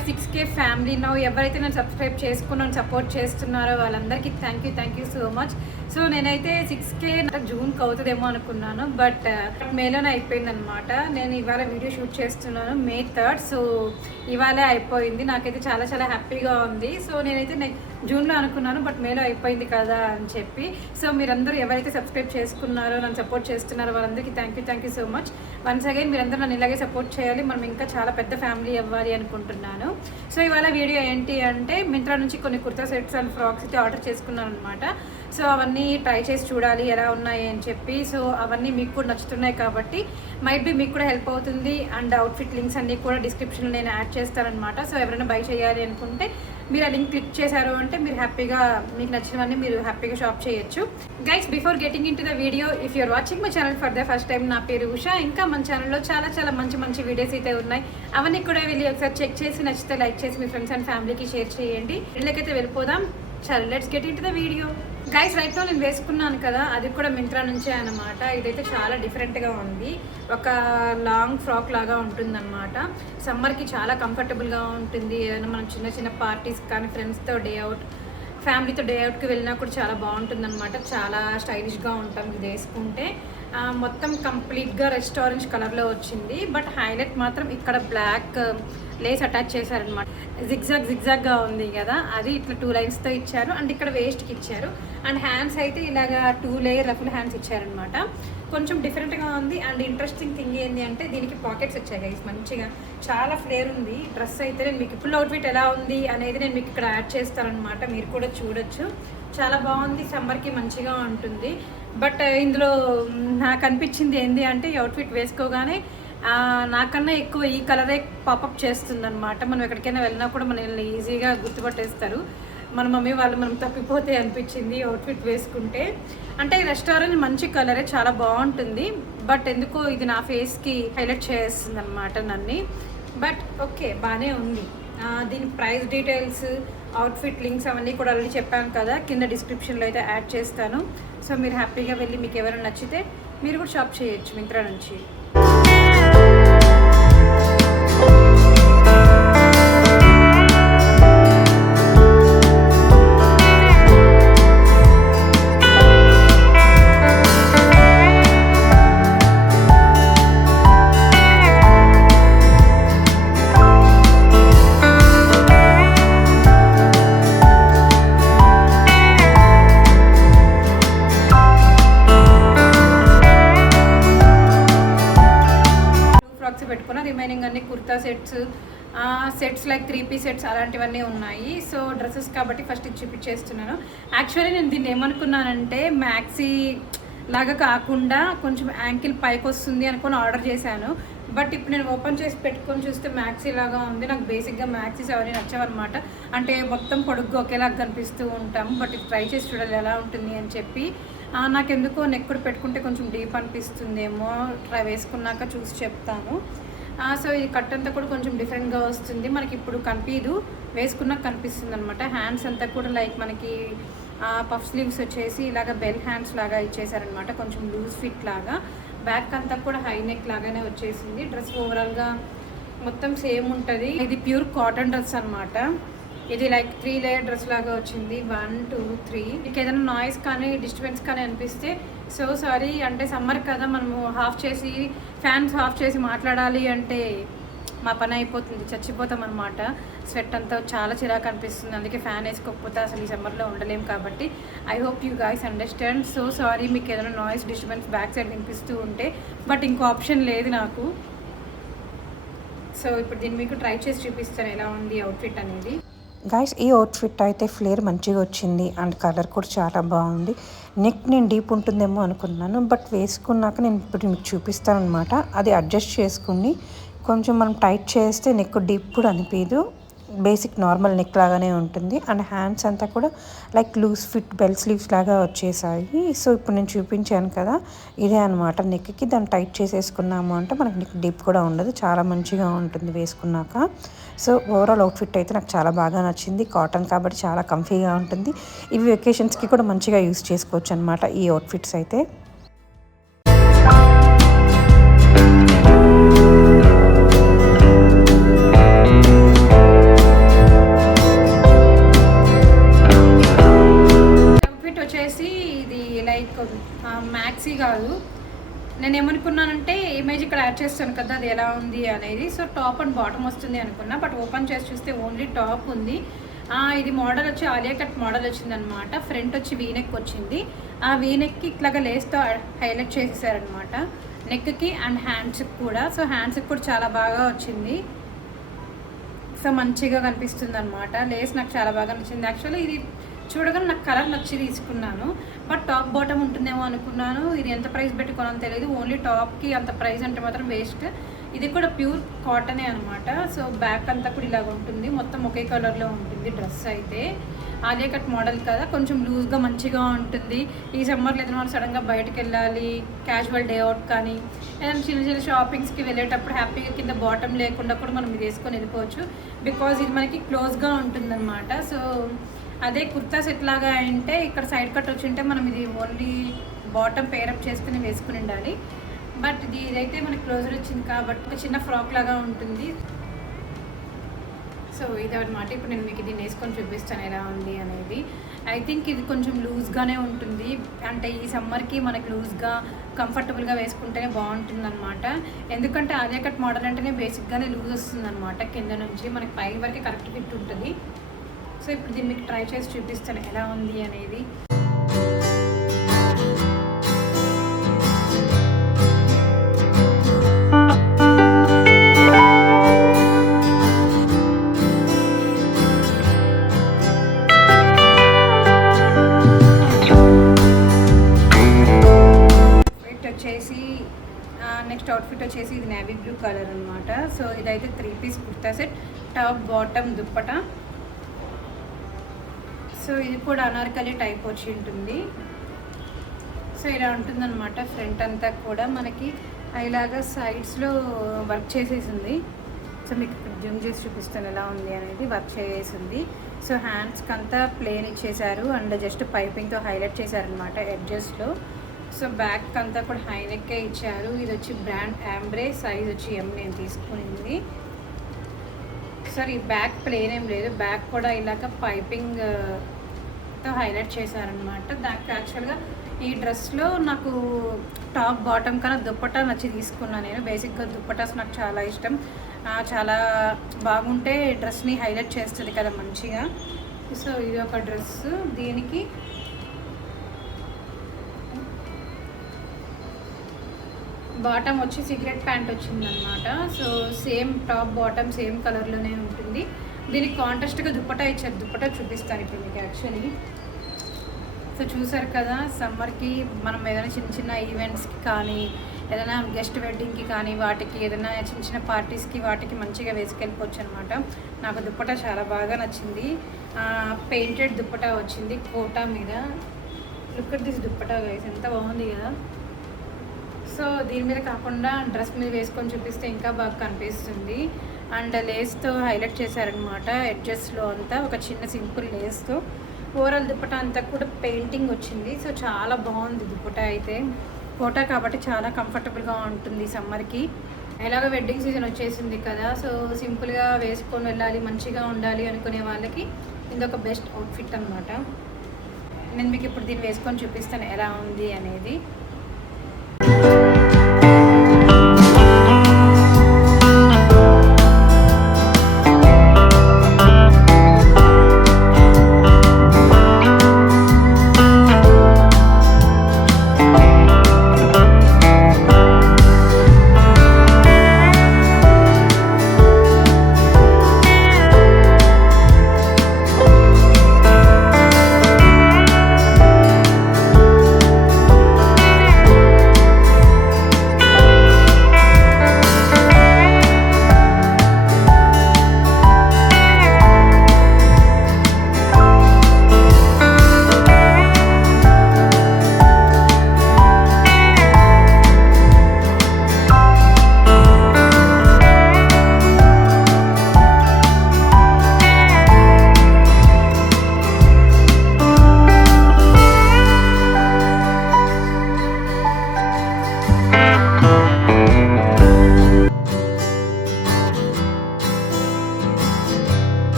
Are 6K family now. ఎవరైతే నేను subscribe చేసుకున్నాను సపోర్ట్ చేస్తున్నారో వాళ్ళందరికీ thank you so much. So నేనైతే 6K జూన్కి అవుతుందేమో అనుకున్నాను, బట్ మేలోనే అయిపోయిందనమాట. నేను ఇవాళ వీడియో షూట్ చేస్తున్నాను May 3rd. సో ఇవాళే అయిపోయింది. నాకైతే చాలా చాలా హ్యాపీగా ఉంది. సో నేనైతే జూన్లో అనుకున్నాను, బట్ మేలో అయిపోయింది కదా అని చెప్పి. సో మీరందరూ ఎవరైతే సబ్స్క్రైబ్ చేసుకున్నారో నన్ను సపోర్ట్ చేస్తున్నారో వాళ్ళందరికీ thank you so much. Once again మీరందరూ నన్ను ఇలాగే సపోర్ట్ చేయాలి. మనం ఇంకా చాలా పెద్ద ఫ్యామిలీ అవ్వాలి అనుకుంటున్నాను. సో ఇవాళ వీడియో ఏంటి అంటే మింత్రా నుంచి కొన్ని కుర్తా సెట్స్ అండ్ ఫ్రాక్స్ అయితే ఆర్డర్ చేసుకున్నాను అనమాట. సో అవన్నీ ట్రై చేసి చూడాలి ఎలా ఉన్నాయి అని చెప్పి. సో అవన్నీ మీకు కూడా నచ్చుతున్నాయి కాబట్టి మైట్ బి మీకు కూడా హెల్ప్ అవుతుంది. అండ్ అవుట్ఫిట్ లింక్స్ అన్నీ కూడా డిస్క్రిప్షన్లో నేను యాడ్ చేస్తానమాట. సో ఎవరైనా బై చేయాలి అనుకుంటే మీరు ఆ లింక్ క్లిక్ చేశారు అంటే మీరు హ్యాపీగా మీకు నచ్చినవన్నీ మీరు హ్యాపీగా షాప్ చేయొచ్చు. Guys, before getting into the video, if you're watching my channel for the first time, నా పేరు ఉషా. ఇంకా మన ఛానల్లో చాలా మంచి వీడియోస్ అయితే ఉన్నాయి. అవన్నీ కూడా వెళ్ళి ఒకసారి చెక్ చేసి నచ్చితే లైక్ చేసి మీ ఫ్రెండ్స్ అండ్ ఫ్యామిలీకి షేర్ చేయండి. వీళ్ళకైతే వెళ్ళిపోదాం. చలో let's get into the video. Guys, right now నేను వేసుకున్నాను కదా, అది కూడా మింత్రా నుంచే అనమాట. ఇదైతే చాలా డిఫరెంట్గా ఉంది. ఒక లాంగ్ ఫ్రాక్ లాగా ఉంటుందన్నమాట. సమ్మర్కి చాలా కంఫర్టబుల్గా ఉంటుంది. ఏదైనా మనం చిన్న పార్టీస్ కానీ ఫ్రెండ్స్తో డే అవుట్, ఫ్యామిలీతో డే అవుట్కి వెళ్ళినా కూడా చాలా బాగుంటుందన్నమాట. చాలా స్టైలిష్గా ఉంటాం ఇది వేసుకుంటే. మొత్తం కంప్లీట్గా రెస్టారెంట్ కలర్లో వచ్చింది. బట్ హైలైట్ మాత్రం ఇక్కడ బ్లాక్ లేస్ అటాచ్ చేశారనమాట. జిగ్జాగ్గా ఉంది కదా, అది ఇట్లా 2 లైన్స్తో ఇచ్చారు. అండ్ ఇక్కడ వేస్ట్కి ఇచ్చారు. అండ్ హ్యాండ్స్ అయితే ఇలాగా 2 లేయర్ రఫుల్ హ్యాండ్స్ ఇచ్చారనమాట. కొంచెం డిఫరెంట్గా ఉంది. అండ్ ఇంట్రెస్టింగ్ థింగ్ ఏంటి అంటే దీనికి పాకెట్స్ వచ్చాయి గైస్. మంచిగా చాలా ఫ్లేర్ ఉంది. డ్రెస్ అయితే నేను మీకు ఫుల్ అవుట్ఫిట్ ఎలా ఉంది అనేది నేను మీకు ఇక్కడ యాడ్ చేస్తానమాట. మీరు కూడా చూడొచ్చు. చాలా బాగుంది. సమ్మర్కి మంచిగా ఉంటుంది. బట్ ఇందులో నాకు అనిపించింది ఏంటి అంటే ఈ అవుట్ఫిట్ వేసుకోగానే నాకన్నా ఎక్కువ ఈ కలరే పాపప్ చేస్తుంది అనమాట. మనం ఎక్కడికైనా వెళ్ళినా కూడా మనల్ని ఈజీగా గుర్తుపట్టేస్తారు. మన మమ్మీ వాళ్ళు మనం తప్పిపోతే అనిపించింది అవుట్ఫిట్ వేసుకుంటే. అంటే ఈ రెస్టారెంట్ మంచి కలరే, చాలా బాగుంటుంది. బట్ ఎందుకో ఇది నా ఫేస్కి హైలైట్ చేస్తుంది అనమాట నన్ను. బట్ ఓకే, బాగానే ఉంది. దీని ప్రైస్ డీటెయిల్స్, అవుట్ఫిట్ లింక్స్ అవన్నీ కూడా ఆల్రెడీ చెప్పాను కదా, కింద డిస్క్రిప్షన్లో అయితే యాడ్ చేస్తాను. సో మీరు హ్యాపీగా వెళ్ళి మీకు ఎవరైనా నచ్చితే మీరు కూడా షాప్ చేయొచ్చు మింత్రా నుంచి. పెట్టుకున్న రిమైనింగ్ అన్ని kurta sets like 3-piece sets అలాంటివన్నీ ఉన్నాయి. సో డ్రెస్సెస్ కాబట్టి ఫస్ట్ ఇది చూపించేస్తున్నాను. యాక్చువల్లీ నేను దీన్ని ఏమనుకున్నానంటే మ్యాక్సీ లాగా కాకుండా కొంచెం యాంకిల్ పైకి వస్తుంది అనుకొని ఆర్డర్ చేశాను. బట్ ఇప్పుడు నేను ఓపెన్ చేసి పెట్టుకొని చూస్తే మ్యాక్సీ లాగా ఉంది. నాకు బేసిక్గా మ్యాక్సీస్ అవన్నీ నచ్చావన్నమాట. అంటే మొత్తం పొడుగ్గా ఒకేలాగా కనిపిస్తూ ఉంటాము. బట్ ఇది ట్రై చేసి చూడాలి ఎలా ఉంటుంది అని చెప్పి. నాకెందుకో నెక్ కూడా పెట్టుకుంటే కొంచెం డీప్ అనిపిస్తుందేమో. ట్రై వేసుకున్నాక చూసి చెప్తాను. సో ఈ కట్ అంతా కూడా కొంచెం డిఫరెంట్గా వస్తుంది. మనకి ఇప్పుడు కనిపించదు, వేసుకున్నాక కనిపిస్తుంది అనమాట. హ్యాండ్స్ అంతా కూడా లైక్ మనకి పఫ్ స్లీవ్స్ వచ్చేసి ఇలాగ బెల్ హ్యాండ్స్ లాగా ఇచ్చేసారనమాట. కొంచెం లూజ్ ఫిట్ లాగా. బ్యాక్ అంతా కూడా హై నెక్ లాగానే వచ్చేసింది. డ్రెస్ ఓవరాల్గా మొత్తం సేమ్ ఉంటుంది. ఇది ప్యూర్ కాటన్ డ్రెస్ అనమాట. ఇది లైక్ 3 లేయర్ డ్రెస్ లాగా వచ్చింది. 1 2 3. మీకు ఏదైనా నాయిస్ కానీ డిస్టర్బెన్స్ కానీ అనిపిస్తే సో సారీ. అంటే సమ్మర్ కదా, మనము ఫ్యాన్స్ ఆఫ్ చేసి మాట్లాడాలి అంటే మా పని అయిపోతుంది, చచ్చిపోతాం అనమాట. స్వెట్ అంతా చాలా చిరాకు అనిపిస్తుంది. అందుకే ఫ్యాన్ వేసుకోకపోతే అసలు ఈ సమ్మర్లో ఉండలేము కాబట్టి I hope you guys understand. So sorry మీకు ఏదైనా నాయిస్ డిస్టర్బెన్స్ బ్యాక్ సైడ్ వినిపిస్తూ ఉంటే. బట్ ఇంకో ఆప్షన్ లేదు నాకు. సో ఇప్పుడు దీన్ని మీకు ట్రై చేసి చూపిస్తాను ఎలా ఉంది అవుట్ఫిట్ అనేది. గైస్, ఈ అవుట్ఫిట్ అయితే ఫ్లేర్ మంచిగా వచ్చింది. అండ్ కలర్ కూడా చాలా బాగుంది. నెక్ నేను డీప్ ఉంటుందేమో అనుకున్నాను, బట్ వేసుకున్నాక నేను ఇప్పుడు మీకు చూపిస్తాను అనమాట. అది అడ్జస్ట్ చేసుకుని కొంచెం మనం టైట్ చేస్తే నెక్ డీప్ కూడా అనిపించదు. బేసిక్ నార్మల్ నెక్ లాగానే ఉంటుంది. అండ్ హ్యాండ్స్ అంతా కూడా like loose fit bell sleeves లాగా వచ్చేసాయి. సో ఇప్పుడు నేను చూపించాను కదా, ఇదే అనమాట నెక్కి. దాన్ని టైట్ చేసేసుకున్నాము అంటే మనకి నెక్ డీప్ కూడా ఉండదు. చాలా మంచిగా ఉంటుంది వేసుకున్నాక. సో ఓవరాల్ అవుట్ఫిట్ అయితే నాకు చాలా బాగా నచ్చింది. కాటన్ కాబట్టి చాలా కంఫీగా ఉంటుంది. ఇవి వెకేషన్స్కి కూడా మంచిగా యూస్ చేసుకోవచ్చు అనమాట ఈ అవుట్ఫిట్స్ అయితే. డ్రెస్సీ కాదు. నేను ఏమనుకున్నానంటే ఇమేజ్ ఇక్కడ యాడ్ చేస్తాను కదా అది ఎలా ఉంది అనేది. సో టాప్ అండ్ బాటమ్ వస్తుంది అనుకున్నా, బట్ ఓపెన్ చేసి చూస్తే ఓన్లీ టాప్ ఉంది. ఇది మోడల్ వచ్చి ఆలియా కట్ మోడల్ వచ్చిందనమాట. ఫ్రంట్ వచ్చి వీనెక్ వచ్చింది. ఆ వీనెక్కి ఇట్లాగా లేస్తో హైలైట్ చేసేసారనమాట నెక్కి అండ్ హ్యాండ్స్కి కూడా. సో హ్యాండ్స్కి కూడా చాలా బాగా వచ్చింది. సో మంచిగా కనిపిస్తుంది అనమాట. లేస్ నాకు చాలా బాగా నచ్చింది. యాక్చువల్లీ ఇది చూడగానే నాకు కలర్ నచ్చి తీసుకున్నాను, బట్ టాప్ బాటమ్ ఉంటుందేమో అనుకున్నాను. ఇది ఎంత ప్రైస్ పెట్టి కొనని తెలియదు. ఓన్లీ టాప్కి అంత ప్రైస్ అంటే మాత్రం వేస్ట్. ఇది కూడా ప్యూర్ కాటనే అనమాట. సో బ్యాక్ అంతా కూడా ఇలాగ ఉంటుంది, మొత్తం ఒకే కలర్లో ఉంటుంది డ్రెస్ అయితే. ఆలియా కట్ మోడల్ కదా, కొంచెం లూజ్గా మంచిగా ఉంటుంది. ఈ సమ్మర్లో ఏదైనా మనం సడన్గా బయటకు వెళ్ళాలి, క్యాజువల్ డే అవుట్ కానీ ఏదైనా చిన్న చిన్న షాపింగ్స్కి వెళ్ళేటప్పుడు హ్యాపీగా కింద బాటమ్ లేకుండా కూడా మనం ఇది వేసుకొని వెళ్ళిపోవచ్చు. బికాజ్ ఇది మనకి క్లోజ్గా ఉంటుందన్నమాట. సో అదే కుర్తా సెట్ లాగా అంటే ఇక్కడ సైడ్ కట్ వచ్చి ఉంటే మనం ఇది ఓన్లీ బాటమ్ పేరప్ చేసుకుని వేసుకుని ఉండాలి. బట్ ఇదైతే మనకి క్లోజర్ వచ్చింది కాబట్టి ఒక చిన్న ఫ్రాక్ లాగా ఉంటుంది. సో ఇదన్నమాట. ఇప్పుడు నేను మీకు ఇది వేసుకొని చూపిస్తాను ఎలా ఉంది అనేది. ఐ థింక్ ఇది కొంచెం లూజ్గానే ఉంటుంది, అంటే ఈ సమ్మర్కి మనకి లూజ్గా కంఫర్టబుల్గా వేసుకుంటేనే బాగుంటుంది అనమాట. ఎందుకంటే ఆలియా కట్ మోడల్ అంటేనే బేసిక్గానే లూజ్ వస్తుంది అనమాట. కింద నుంచి మనకి పై వరకే కరెక్ట్ ఫిట్ ఉంటుంది. సో ఇప్పుడు దీన్ని మీకు ట్రై చేసి చూపిస్తాను ఎలా ఉంది అనేది. నెక్స్ట్ అవుట్ఫిట్ వచ్చేసి ఇది నేవీ బ్లూ కలర్ అనమాట. సో ఇదైతే 3 piece kurta set, top bottom dupatta. So ఇది కూడా అనార్కలి టైప్ వచ్చి ఉంటుంది. సో ఇలా ఉంటుందన్నమాట. ఫ్రంట్ అంతా కూడా మనకి ఇలాగా సైడ్స్లో వర్క్ చేసేసింది. సో మీకు జూమ్ చేసి చూపిస్తాను ఎలా ఉంది అనేది. వర్క్ చేసేసింది. సో హ్యాండ్స్కి అంతా ప్లేన్ ఇచ్చేసారు అండ్ జస్ట్ పైపింగ్తో హైలైట్ చేశారనమాట ఎడ్జెస్లో. సో బ్యాక్ అంతా కూడా హై నెక్కే ఇచ్చారు. ఇది వచ్చి బ్రాండ్ యాంబ్రే, సైజ్ వచ్చి ఎం నేను తీసుకునింది. సారీ బ్యాక్ ప్లేన్ ఏం లేదు, బ్యాక్ కూడా ఇలాగ పైపింగ్తో హైలైట్ చేశారనమాట. దానికి యాక్చువల్గా ఈ డ్రెస్లో నాకు టాప్ బాటమ్ కన్నా దుప్పటా నచ్చి తీసుకున్నాను నేను. బేసిక్గా దుప్పటాస్ నాకు చాలా ఇష్టం. చాలా బాగుంటే డ్రెస్ని హైలైట్ చేస్తుంది కదా మంచిగా. సో ఇది ఒక డ్రెస్. దీనికి బాటమ్ వచ్చి సిగరెట్ ప్యాంట్ వచ్చిందనమాట. So same top bottom same కలర్లోనే ఉంటుంది. దీనికి కాంట్రాస్ట్గా దుప్పటా ఇచ్చారు. దుప్పటా చూపిస్తాను ఇప్పుడు మీకు యాక్చువల్లీ. సో చూసారు కదా, సమ్మర్కి మనం ఏదైనా చిన్న చిన్న ఈవెంట్స్కి కానీ ఏదైనా గెస్ట్ వెడ్డింగ్కి కానీ వాటికి ఏదైనా చిన్న చిన్న పార్టీస్కి వాటికి మంచిగా వేసుకెళ్ళిపోవచ్చు అనమాట. నాకు దుప్పటా చాలా బాగా నచ్చింది. పెయింటెడ్ దుప్పటా వచ్చింది కోటా మీద. Look at this dupatta guys, ఎంత బాగుంది కదా. సో దీని మీద కాకుండా డ్రెస్ మీద వేసుకొని చూపిస్తే ఇంకా బాగా కనిపిస్తుంది. అండ్ లేస్తో హైలైట్ చేశారనమాట ఎడ్జెస్లో అంతా, ఒక చిన్న సింపుల్ లేస్తో. ఓవరాల్ దుప్పటా అంతా కూడా పెయింటింగ్ వచ్చింది. సో చాలా బాగుంది దుప్పటా అయితే. కోటా కాబట్టి చాలా కంఫర్టబుల్గా ఉంటుంది సమ్మర్కి. ఎలాగో వెడ్డింగ్ సీజన్ వచ్చేసింది కదా, సో సింపుల్గా వేసుకొని వెళ్ళాలి, మంచిగా ఉండాలి అనుకునే వాళ్ళకి ఇదొక బెస్ట్ అవుట్ఫిట్ అనమాట. నేను మీకు ఇప్పుడు దీన్ని వేసుకొని చూపిస్తాను ఎలా ఉంది అనేది.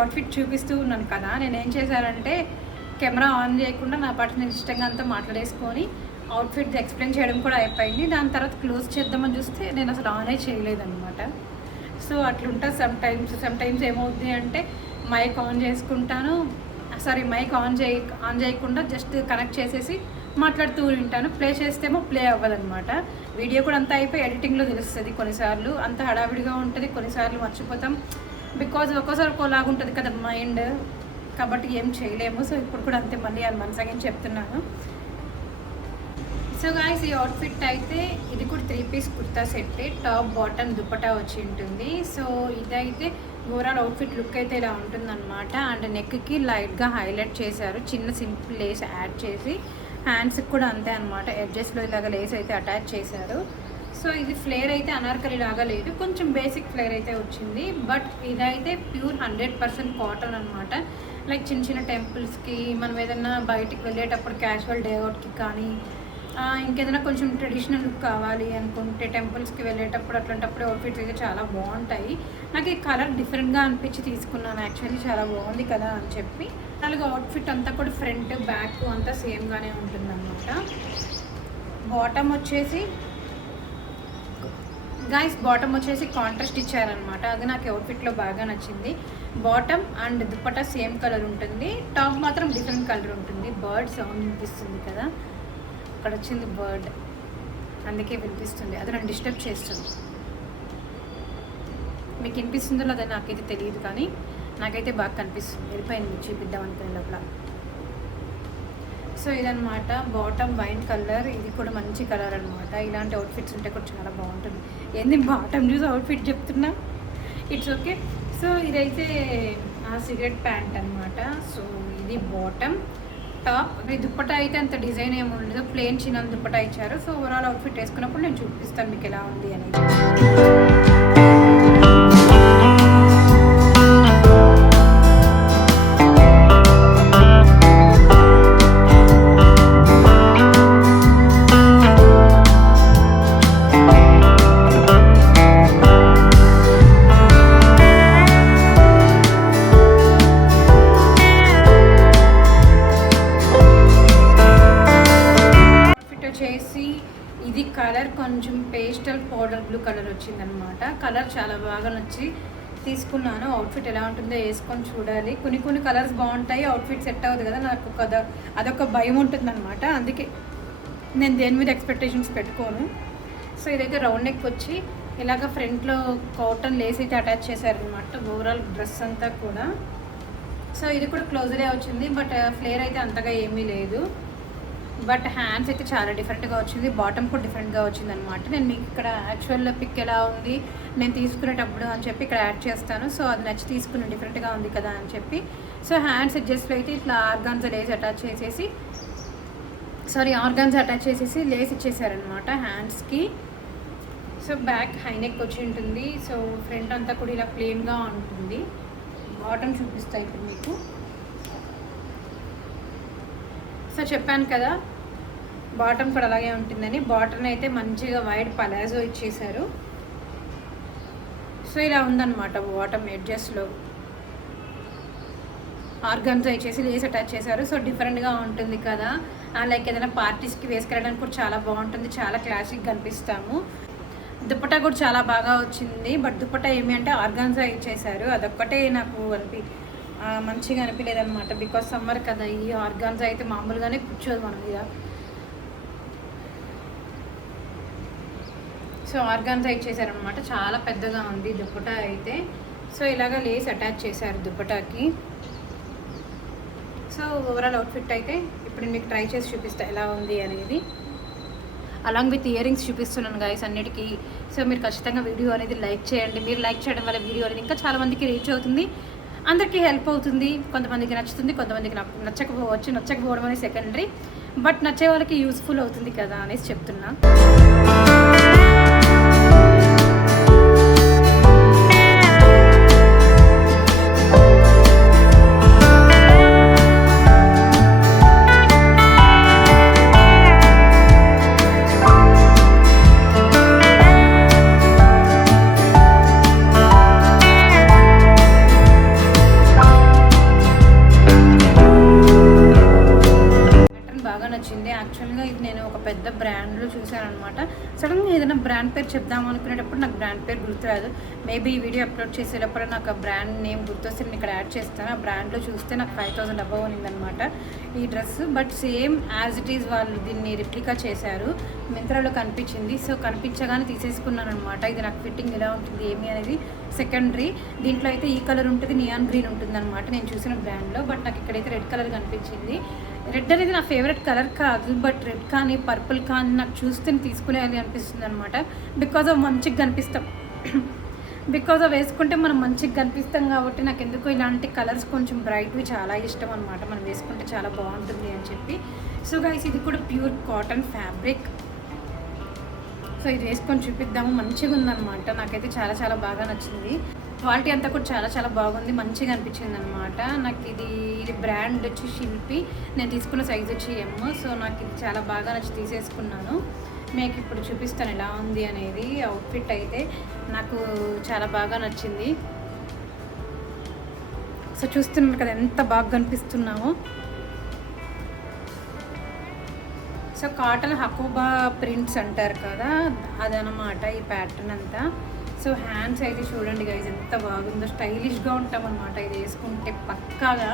అవుట్ఫిట్ చూపిస్తూ ఉన్నాను కదా, నేను ఏం చేశానంటే కెమెరా ఆన్ చేయకుండా నా పాటు నేను ఇష్టంగా అంతా మాట్లాడేసుకొని అవుట్ఫిట్ ఎక్స్ప్లెయిన్ చేయడం కూడా అయిపోయింది. దాని తర్వాత క్లోజ్ చేద్దామని చూస్తే నేను అసలు ఆనే చేయలేదన్నమాట. సో అట్లుంటుంది సమ్టైమ్స్ ఏమవుతుంది అంటే మైక్ ఆన్ చేసుకుంటాను, మైక్ ఆన్ చేయకుండా జస్ట్ కనెక్ట్ చేసేసి మాట్లాడుతూ ఉంటాను. ప్లే చేస్తేమో ప్లే అవ్వదన్నమాట. వీడియో కూడా అంతా అయిపోయి ఎడిటింగ్లో తెలుస్తుంది. కొన్నిసార్లు అంత హడావిడిగా ఉంటుంది, కొన్నిసార్లు మర్చిపోతాం. బికాజ్ ఒక్కోసారి ఒకలాగా ఉంటుంది కదా మైండ్, కాబట్టి ఏం చేయలేము. సో ఇప్పుడు కూడా అంతే, మళ్ళీ అది మనసాగా చెప్తున్నాను. సో గాయ్స్, ఈ అవుట్ఫిట్ అయితే ఇది కూడా 3 piece kurta set, top bottom dupatta వచ్చి ఉంటుంది. సో ఇదైతే ఓవరాల్ అవుట్ఫిట్ లుక్ అయితే ఇలా ఉంటుందన్నమాట. అండ్ నెక్కి లైట్గా హైలైట్ చేశారు, చిన్న సింపుల్ లేస్ యాడ్ చేసి. హ్యాండ్స్కి కూడా అంతే అనమాట, ఎడ్జెస్లో ఇలాగ లేస్ అయితే అటాచ్ చేశారు. సో ఇది ఫ్లేర్ అయితే అనార్కలి లాగా లేదు, కొంచెం బేసిక్ ఫ్లేర్ అయితే వచ్చింది. బట్ ఇదైతే ప్యూర్ 100% కాటన్ అనమాట. లైక్ చిన్న చిన్న టెంపుల్స్కి, మనం ఏదైనా బయటికి వెళ్ళేటప్పుడు క్యాజువల్ డే అవుట్కి కానీ, ఇంకేదైనా కొంచెం ట్రెడిషనల్ లుక్ కావాలి అనుకుంటే టెంపుల్స్కి వెళ్ళేటప్పుడు అట్లాంటప్పుడు అవుట్ఫిట్స్ అయితే చాలా బాగుంటాయి. నాకు ఈ కలర్ డిఫరెంట్గా అనిపించి తీసుకున్నాను. యాక్చువల్లీ చాలా బాగుంది కదా అని చెప్పి. అలాగే అవుట్ఫిట్ అంతా కూడా ఫ్రంట్ బ్యాక్ అంతా సేమ్గానే ఉంటుందన్నమాట. బాటమ్ వచ్చేసి కాంట్రాస్ట్ ఇచ్చారనమాట. అది నాకు అవుట్ఫిట్లో బాగా నచ్చింది. Bottom and dupatta same colour ఉంటుంది, టాప్ మాత్రం డిఫరెంట్ కలర్ ఉంటుంది. బర్డ్ సౌండ్ వినిపిస్తుంది కదా, అక్కడ వచ్చింది బర్డ్, అందుకే వినిపిస్తుంది. అది నన్ను డిస్టర్బ్ చేస్తుంది. మీకు వినిపిస్తుందో లేదో నాకైతే తెలియదు, కానీ నాకైతే బాగా కనిపిస్తుంది. వెళ్ళిపోయింది చూపిద్దాం అనుకునే లోపల. సో ఇదనమాట బాటమ్ వైన్ కలర్, ఇది కూడా మంచి కలర్ అనమాట. ఇలాంటి అవుట్ఫిట్స్ ఉంటే కూడా చాలా బాగుంటుంది. ఏంది బాటమ్ చూసి అవుట్ఫిట్ చెప్తున్నా, ఇట్స్ ఓకే. సో ఇదైతే సిగరెట్ ప్యాంట్ అనమాట. సో ఇది బాటమ్. టాప్ దుప్పటా అయితే అంత డిజైన్ ఏమి ఉండదు, ప్లెయిన్ చిన్న దుప్పటా ఇచ్చారు. సో ఓవరాల్ అవుట్ఫిట్ వేసుకున్నప్పుడు నేను చూపిస్తాను మీకు ఎలా ఉంది అనేది. ఇది కలర్ కొంచెం పేస్టల్ పౌడర్ బ్లూ కలర్ వచ్చిందనమాట. కలర్ చాలా బాగా నచ్చి తీసుకున్నాను. అవుట్ఫిట్ ఎలా ఉంటుందో వేసుకొని చూడాలి. కొన్ని కలర్స్ బాగుంటాయి, అవుట్ఫిట్ సెట్ అవ్వదు కదా, నాకు అదొక భయం ఉంటుందన్నమాట. అందుకే నేను దేని మీద ఎక్స్పెక్టేషన్స్ పెట్టుకోను. సో ఇదైతే రౌండ్ నెక్ వచ్చి ఇలాగ ఫ్రంట్లో కాటన్ లేస్ అయితే అటాచ్ చేశారనమాట ఓవరాల్ డ్రెస్ అంతా కూడా. సో ఇది కూడా క్లోజరే వచ్చింది, బట్ ఫ్లేర్ అయితే అంతగా ఏమీ లేదు. బట్ హ్యాండ్స్ అయితే చాలా డిఫరెంట్గా వచ్చింది, బాటమ్ కూడా డిఫరెంట్గా వచ్చింది అనమాట. నేను మీకు ఇక్కడ యాక్చువల్ పిక్ ఎలా ఉంది నేను తీసుకునేటప్పుడు అని చెప్పి ఇక్కడ యాడ్ చేస్తాను. సో అది నచ్చి తీసుకుని డిఫరెంట్గా ఉంది కదా అని చెప్పి. సో హ్యాండ్స్ అడ్జస్ట్ అయితే ఇట్లా ఆర్గాన్జా లేస్ అటాచ్ చేసేసి లేస్ ఇచ్చేసారనమాట హ్యాండ్స్కి. సో బ్యాక్ హైనెక్ వచ్చి ఉంటుంది. సో ఫ్రంట్ అంతా కూడా ఇలా ప్లెయిన్గా ఉంటుంది. బాటమ్ చూపిస్తాయి ఇప్పుడు మీకు. సో చెప్పాను కదా బాటమ్ కూడా అలాగే ఉంటుందని. బాటమ్ అయితే మంచిగా వైడ్ పలాజో ఇచ్చేసారు. సో ఇలా ఉందన్నమాట బాటమ్. ఎడ్జెస్లో ఆర్గాన్జా ఇచ్చేసి లేస్ అటాచ్ చేశారు. సో డిఫరెంట్గా ఉంటుంది కదా, లైక్ ఏదైనా పార్టీస్కి వేసుకెళ్ళడానికి కూడా చాలా బాగుంటుంది, చాలా క్లాసిక్ కనిపిస్తాము. దుపట్టా కూడా చాలా బాగా వచ్చింది. బట్ దుపట్టా ఏమి అంటే ఆర్గాన్జా ఇచ్చేసారు, అదొక్కటే నాకు మంచిగా అనిపించలేదన్నమాట. బికాజ్ సమ్మర్ కదా, ఈ ఆర్గాన్జా అయితే మామూలుగానే కూర్చోదు మనం మీద. సో ఆర్గాన్జా ఇచ్చేసారనమాట, చాలా పెద్దగా ఉంది దుపట్టా అయితే. సో ఇలాగ లేస్ అటాచ్ చేశారు దుపట్టాకి. సో ఓవరాల్ అవుట్ఫిట్ అయితే ఇప్పుడు మీకు ట్రై చేసి చూపిస్తా ఎలా ఉంది అనేది. అలాంగ్ విత్ ఇయర్ రింగ్స్ చూపిస్తున్నాను గైస్ అన్నిటికీ. సో మీరు ఖచ్చితంగా వీడియో అనేది లైక్ చేయండి. మీరు లైక్ చేయడం వల్ల వీడియో అనేది ఇంకా చాలామందికి రీచ్ అవుతుంది, అందరికీ హెల్ప్ అవుతుంది. కొంతమందికి నచ్చుతుంది, కొంతమందికి నచ్చకపోవడం అనేది సెకండరీ. బట్ నచ్చే వాళ్ళకి యూస్ఫుల్ అవుతుంది కదా అనేసి చెప్తున్నా. చూసాను అనమాట. సడన్గా ఏదైనా బ్రాండ్ పేరు చెప్దాం అనుకునేటప్పుడు నాకు బ్రాండ్ పేరు గుర్తురాదు. మేబీ ఈ వీడియో అప్లోడ్ చేసేటప్పుడు నాకు ఆ బ్రాండ్ నేమ్ గుర్తొస్తే నేను ఇక్కడ యాడ్ చేస్తాను. ఆ బ్రాండ్లో చూస్తే నాకు 5000 అబవ్ ఉన్నిందనమాట ఈ dress. But same as it is వాళ్ళు దీన్ని రిప్లికా చేశారు. మింత్రాలో కనిపించింది, సో కనిపించగానే తీసేసుకున్నాను అనమాట. ఇది నాకు ఫిట్టింగ్ ఎలా ఉంటుంది ఏమి అనేది సెకండరీ. దీంట్లో అయితే ఈ కలర్ ఉంటుంది, నియాన్ గ్రీన్ ఉంటుంది అనమాట నేను చూసిన బ్రాండ్లో. బట్ నాకు ఇక్కడైతే రెడ్ కలర్ కనిపించింది. రెడ్ అనేది నా ఫేవరెట్ కలర్ కాదు, బట్ రెడ్ కానీ పర్పుల్ కానీ నాకు చూస్తే తీసుకునేది అనిపిస్తుంది అనమాట. బికాజ్ ఆఫ్ మంచిగా కనిపిస్తాం, బికాజ్ ఆఫ్ వేసుకుంటే మనం మంచిగా కనిపిస్తాం కాబట్టి నాకు ఎందుకో ఇలాంటి కలర్స్ కొంచెం బ్రైట్వి చాలా ఇష్టం అనమాట. మనం వేసుకుంటే చాలా బాగుంటుంది అని చెప్పి. సో గైస్ ఇది కూడా ప్యూర్ కాటన్ ఫ్యాబ్రిక్. సో ఇది వేసుకొని చూపిద్దాము. మంచిగా ఉందన్నమాట, నాకైతే చాలా చాలా బాగా నచ్చింది. క్వాలిటీ అంతా కూడా చాలా చాలా బాగుంది, మంచిగా అనిపించింది అనమాట నాకు. ఇది బ్రాండ్ వచ్చి శిల్పి, నేను తీసుకున్న సైజ్ వచ్చి ఎమ్. సో నాకు ఇది చాలా బాగా నచ్చి తీసేసుకున్నాను. మీకు ఇప్పుడు చూపిస్తాను ఎలా ఉంది అనేది. అవుట్ఫిట్ అయితే నాకు చాలా బాగా నచ్చింది. సో చూస్తున్నారు కదా ఎంత బాగా కనిపిస్తున్నామో. సో కాటన్ హకోబా ప్రింట్స్ అంటారు కదా, అదనమాట ఈ ప్యాటర్న్ అంతా. సో హ్యాండ్స్ అయితే చూడండి గైజ్ ఎంత బాగుందో, స్టైలిష్గా ఉంటాం అనమాట ఇది వేసుకుంటే పక్కాగా.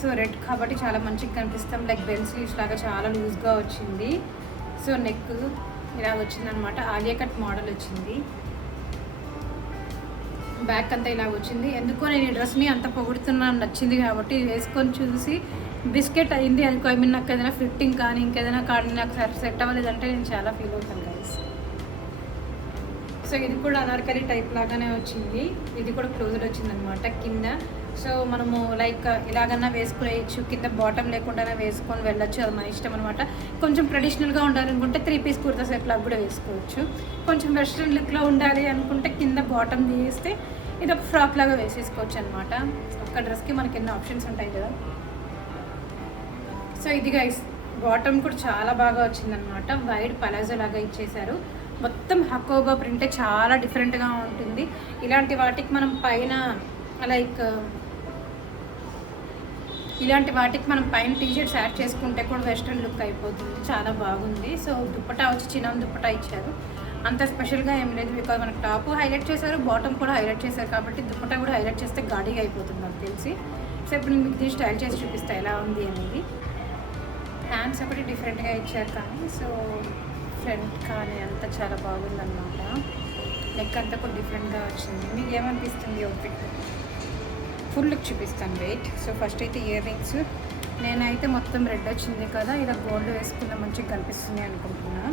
సో రెడ్ కాబట్టి చాలా మంచిగా కనిపిస్తాం. లైక్ బెల్ స్లీవ్స్ లాగా చాలా లూజ్గా వచ్చింది. సో నెక్ ఇలా వచ్చిందనమాట, ఆలియా కట్ మోడల్ వచ్చింది. బ్యాక్ అంతా ఇలా వచ్చింది. ఎందుకో నేను ఈ డ్రెస్ని అంత పొగుడుతున్నాను, నచ్చింది కాబట్టి వేసుకొని చూసి బిస్కెట్ అయింది అనుకో. ఐ మీన్ నాకు ఏదైనా ఫిట్టింగ్ కానీ ఇంకేదైనా కానీ నాకు సెట్ అవ్వలేదంటే నేను చాలా ఫీల్ అవుతాను గైస్. సో ఇది కూడా అనార్కలి టైప్ లాగానే వచ్చింది. ఇది కూడా క్లోజ్డ్ వచ్చిందనమాట కింద. సో మనము లైక్ ఇలాగన్నా వేసుకునేయచ్చు, కింద బాటమ్ లేకుండానే వేసుకొని వెళ్ళొచ్చు, అది మన ఇష్టం అనమాట. కొంచెం ట్రెడిషనల్గా ఉండాలనుకుంటే 3 పీస్ కుర్తా సెట్ లాగా కూడా వేసుకోవచ్చు. కొంచెం వెస్ట్రన్ లుక్లో ఉండాలి అనుకుంటే కింద బాటమ్ తీస్తే ఇది ఒక ఫ్రాక్ లాగా వేసేసుకోవచ్చు అనమాట. ఒక డ్రెస్కి మనకి ఎన్నో ఆప్షన్స్ ఉంటాయి కదా. సో ఇది గైస్ బాటమ్ కూడా చాలా బాగా వచ్చిందనమాట. వైడ్ పలాజో లాగా ఇచ్చేసారు. మొత్తం హకోబా ప్రింటే చాలా డిఫరెంట్గా ఉంటుంది. ఇలాంటి వాటికి మనం పైన లైక్ టీషర్ట్స్ యాడ్ చేసుకుంటే కూడా వెస్ట్రన్ లుక్ అయిపోతుంది, చాలా బాగుంది. సో దుప్పటా వచ్చి చిన్న దుప్పటా ఇచ్చారు, అంత స్పెషల్గా ఏం లేదు. బికాజ్ మనకు టాప్ హైలైట్ చేశారు, బాటమ్ కూడా హైలైట్ చేశారు కాబట్టి దుప్పటా కూడా హైలైట్ చేస్తే గాడిగా అయిపోతుంది నాకు తెలిసి. సో ఇప్పుడు నేను మీకు స్టైల్ చేసి చూపిస్తా ఎలా ఉంది అనేది. హ్యాండ్స్ ఒకటి డిఫరెంట్గా ఇచ్చారు కానీ సో ఫ్రంట్ కానీ అంతా చాలా బాగుందన్నమాట. నెక్ అంతా కూడా డిఫరెంట్గా వచ్చింది. మీకు ఏమనిపిస్తుంది అవుట్ఫిట్? ఫుల్ లుక్ చూపిస్తాను వెయిట్. సో ఫస్ట్ అయితే ఇయర్ రింగ్స్. నేనైతే మొత్తం రెడ్ వచ్చింది కదా, ఇలా గోల్డ్ వేసుకున్న మంచిగా కనిపిస్తుంది అనుకుంటున్నా.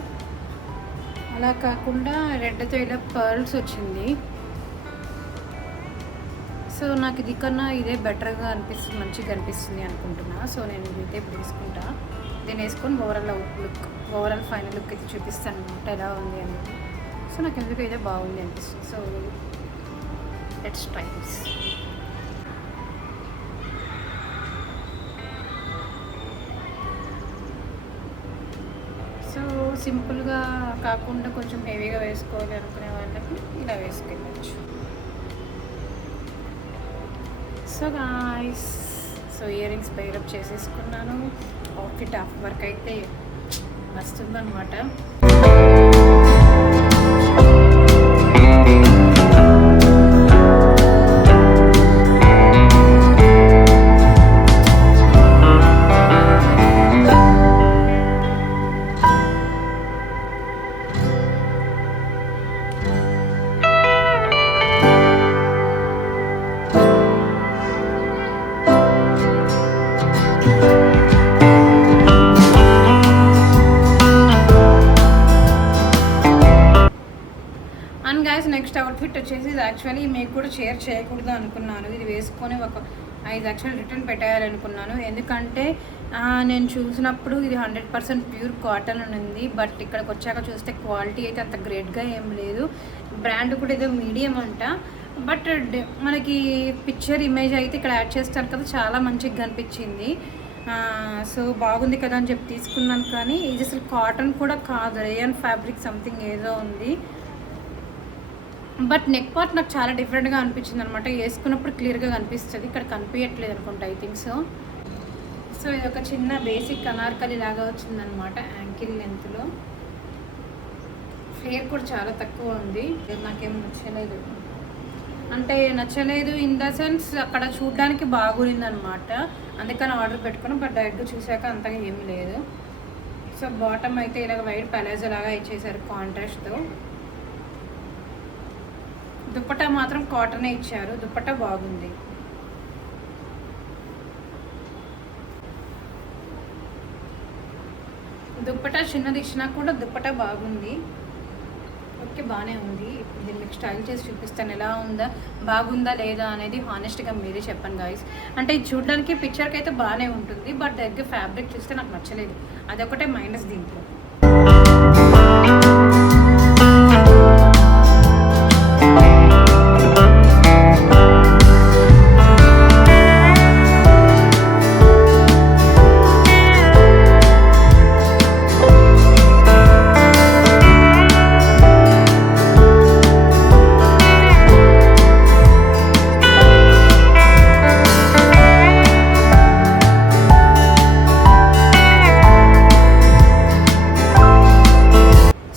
అలా కాకుండా రెడ్తో ఇలా పర్ల్స్ వచ్చింది. సో నాకు ఇది కన్నా ఇదే బెటర్గా అనిపిస్తుంది, మంచిగా కనిపిస్తుంది అనుకుంటున్నా. సో నేను ఇదైతే ఇప్పుడు తీసుకుంటా. దీన్ని వేసుకొని ఓవరాల్ ఫైనల్ లుక్ అయితే చూపిస్తాను అనమాట ఎలా ఉంది అనేది. సో నాకు ఎందుకు ఇదే బాగుంది అనిపిస్తుంది. So let's try this. So సింపుల్గా కాకుండా కొంచెం హెవీగా వేసుకోవాలి అనుకునే వాళ్ళకి ఇలా వేసుకెళ్ళచ్చు. So guys, so ear rings pair up చేసేసుకున్నాను. అవుట్ఫిట్ ఆఫ్ వర్క్ అయితే వస్తుందన్నమాట. అండ్ గైస్ నెక్స్ట్ అవుట్ఫిట్ వచ్చేసి ఇది యాక్చువల్లీ మీకు కూడా షేర్ చేయకూడదు అనుకున్నాను. ఇది వేసుకొని ఒక 5 లక్షలు రిటర్న్ పెట్టేయాలనుకున్నాను. ఎందుకంటే నేను చూసినప్పుడు ఇది 100% ప్యూర్ కాటన్ ఉంది. బట్ ఇక్కడికి వచ్చాక చూస్తే క్వాలిటీ అయితే అంత గ్రేట్గా ఏం లేదు. బ్రాండ్ కూడా ఏదో మీడియం అంట. బట్ మనకి పిక్చర్ ఇమేజ్ అయితే ఇక్కడ యాడ్ చేస్తారు కదా, చాలా మంచిగా కనిపించింది. సో బాగుంది కదా అని చెప్పి తీసుకున్నాను. కానీ ఇది అసలు కాటన్ కూడా కాదు, రేయన్ ఫ్యాబ్రిక్ సంథింగ్ ఏదో ఉంది. బట్ నెక్ పార్ట్ నాకు చాలా డిఫరెంట్గా అనిపించింది అనమాట. వేసుకున్నప్పుడు క్లియర్గా కనిపిస్తుంది, ఇక్కడ కనిపించట్లేదు అనుకుంటా ఐ థింక్ సో. సో ఇది ఒక చిన్న బేసిక్ అనార్కలి లాగా వచ్చిందనమాట యాంకిల్ లెంత్లో. ఫ్లేర్ కూడా చాలా తక్కువ ఉంది. నాకేం నచ్చలేదు, అంటే నచ్చలేదు ఇన్ ద సెన్స్ అక్కడ చూడడానికి బాగుంది అనమాట, అందుకని ఆర్డర్ పెట్టుకున్నాం. బట్ డైరెక్ట్గా చూసాక అంతగా ఏమీ లేదు. సో బాటమ్ అయితే ఇలాగ వైట్ పలాజో లాగా ఇచ్చేసారు కాంట్రాస్ట్తో. దుప్పటా మాత్రం కాటనే ఇచ్చారు, దుప్పటా బాగుంది. దుప్పటా చిన్నది ఇచ్చినా కూడా దుప్పటా బాగుంది. ఓకే, బాగానే ఉంది. ఇప్పుడు నేను మీకు స్టైల్ చేసి చూపిస్తాను ఎలా ఉందా, బాగుందా లేదా అనేది హానెస్ట్గా మీరే చెప్పండి గాయ్స్. అంటే చూడడానికి పిక్చర్కి అయితే బాగానే ఉంటుంది, బట్ దగ్గర ఫ్యాబ్రిక్ చూస్తే నాకు నచ్చలేదు, అదొకటే మైనస్ దీంట్లో.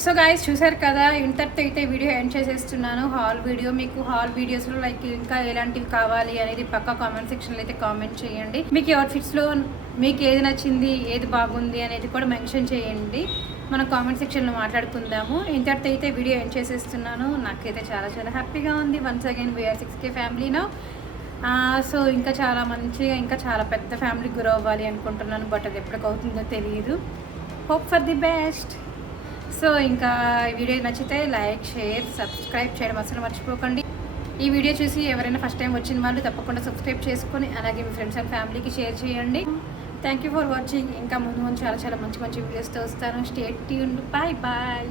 సో గాయస్ చూసారు కదా, ఇంతటితో అయితే వీడియో ఎండ్ చేసేస్తున్నాను. హాల్ వీడియో, మీకు హాల్ వీడియోస్లో లైక్ ఇంకా ఎలాంటివి కావాలి అనేది పక్కా కామెంట్ సెక్షన్లో అయితే కామెంట్ చేయండి. మీకు ఈ అవుట్ఫిట్స్లో మీకు ఏది నచ్చింది, ఏది బాగుంది అనేది కూడా మెన్షన్ చేయండి, మనం కామెంట్ సెక్షన్లో మాట్లాడుకుందాము. ఇంతటితో అయితే వీడియో ఎండ్ చేసేస్తున్నాను. నాకైతే చాలా చాలా హ్యాపీగా ఉంది. వన్స్ అగైన్ వీఆర్ 6K ఫ్యామిలీలో. సో ఇంకా చాలా మంచిగా, ఇంకా చాలా పెద్ద ఫ్యామిలీ గ్రో అవ్వాలి అనుకుంటున్నాను, బట్ అది ఎప్పటికవుతుందో తెలియదు. Hope for the best. So ఇంకా ఈ వీడియో నచ్చితే లైక్, షేర్, సబ్స్క్రైబ్ చేయడం అసలు మర్చిపోకండి. ఈ వీడియో చూసి ఎవరైనా ఫస్ట్ టైం వచ్చిన వాళ్ళు తప్పకుండా సబ్స్క్రైబ్ చేసుకొని అలాగే మీ ఫ్రెండ్స్ అండ్ ఫ్యామిలీకి షేర్ చేయండి. Thank you for watching. ఇంకా ముందు చాలా చాలా మంచి మంచి వీడియోస్తో వస్తాను. Stay tuned. Bye bye.